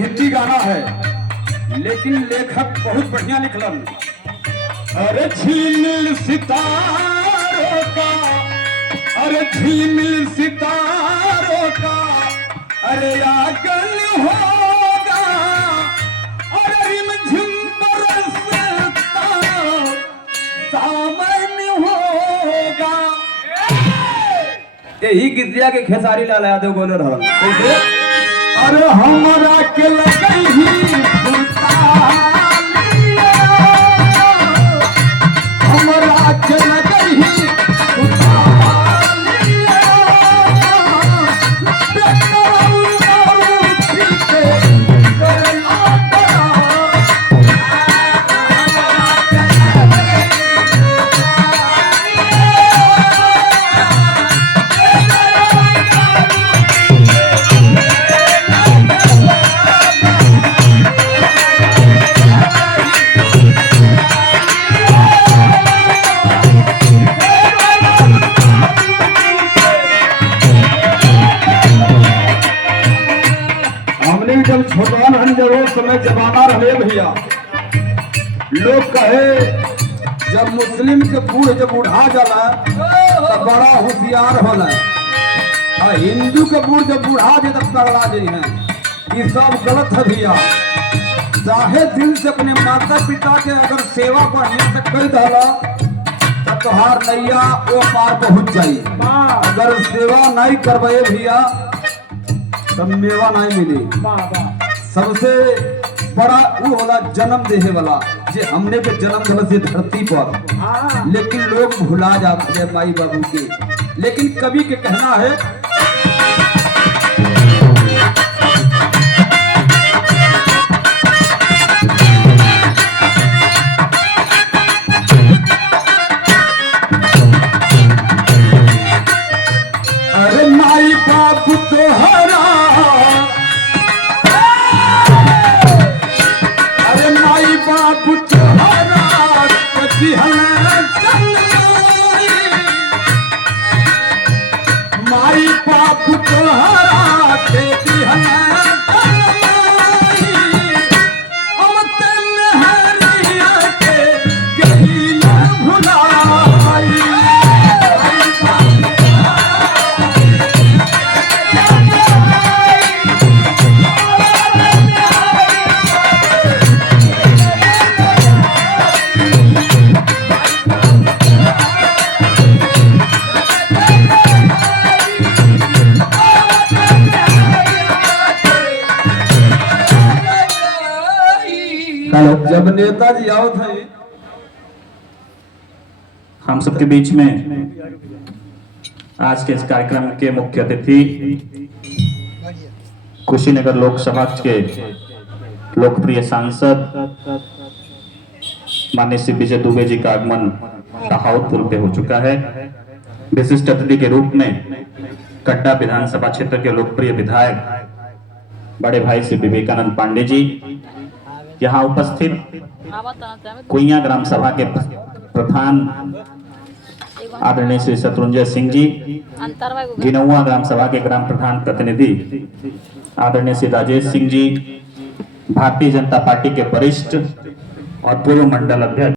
हिंदी गाना है, लेकिन लेखक बहुत बढ़िया लिखलन। अरे झिलमिल सितारों का, अरे झिलमिल सितारों का, अरे आगन होगा, अरे रिमझिम बरसता सावन होगा। यही गीतिया के खेसारी लाल यादव बोले रहन। कैसे? अरे हमरा के लगई हमरा के लगई जब छोटान हन जब वो समय जमाना रहे भैया, लोग कहे जब मुस्लिम के बूढ़ जब बुढ़ा जाला तब बड़ा होशियार होला, और हिंदू के बूढ़ जब बुढ़ा जाए तब पगला जाए हैं। ये सब गलत है भैया। चाहे दिल से अपने माता पिता के अगर सेवा बढ़िया से कर डाला तब तुम्हार नैया वो पार पहुंच जाई। अगर सेवा नहीं करवाए भैया तब मेवा नहीं मिली। सबसे बड़ा वो होला जन्म देहे वाला, जे हमने के जन्म दिला से धरती पर, लेकिन लोग भुला जाते हैं माई बाबू के। लेकिन कवि के कहना है, अरे माई बाबू तो हरा, बापू तुम्हारा कभी हमें माई बापू तुम्हारा कभी हमें जब नेताजी आओ थे हम सबके बीच में आज के इस कार्यक्रम के मुख्य अतिथि कुशीनगर लोकसभा के लोकप्रिय सांसद माननीय श्री विजय दुबे जी का आगमन दाहोदपुर पे हो चुका है। विशिष्ट अतिथि के रूप में कड्डा विधानसभा क्षेत्र के लोकप्रिय विधायक बड़े भाई श्री विवेकानंद पांडे जी, यहाँ उपस्थित कुइया ग्राम सभा के प्रधान आदरणीय श्री शत्रुंजय सिंह जी, गिनौआ ग्राम सभा के ग्राम प्रधान प्रतिनिधि आदरणीय श्री राजेश सिंह जी, भारतीय जनता पार्टी के वरिष्ठ और पूर्व मंडल अध्यक्ष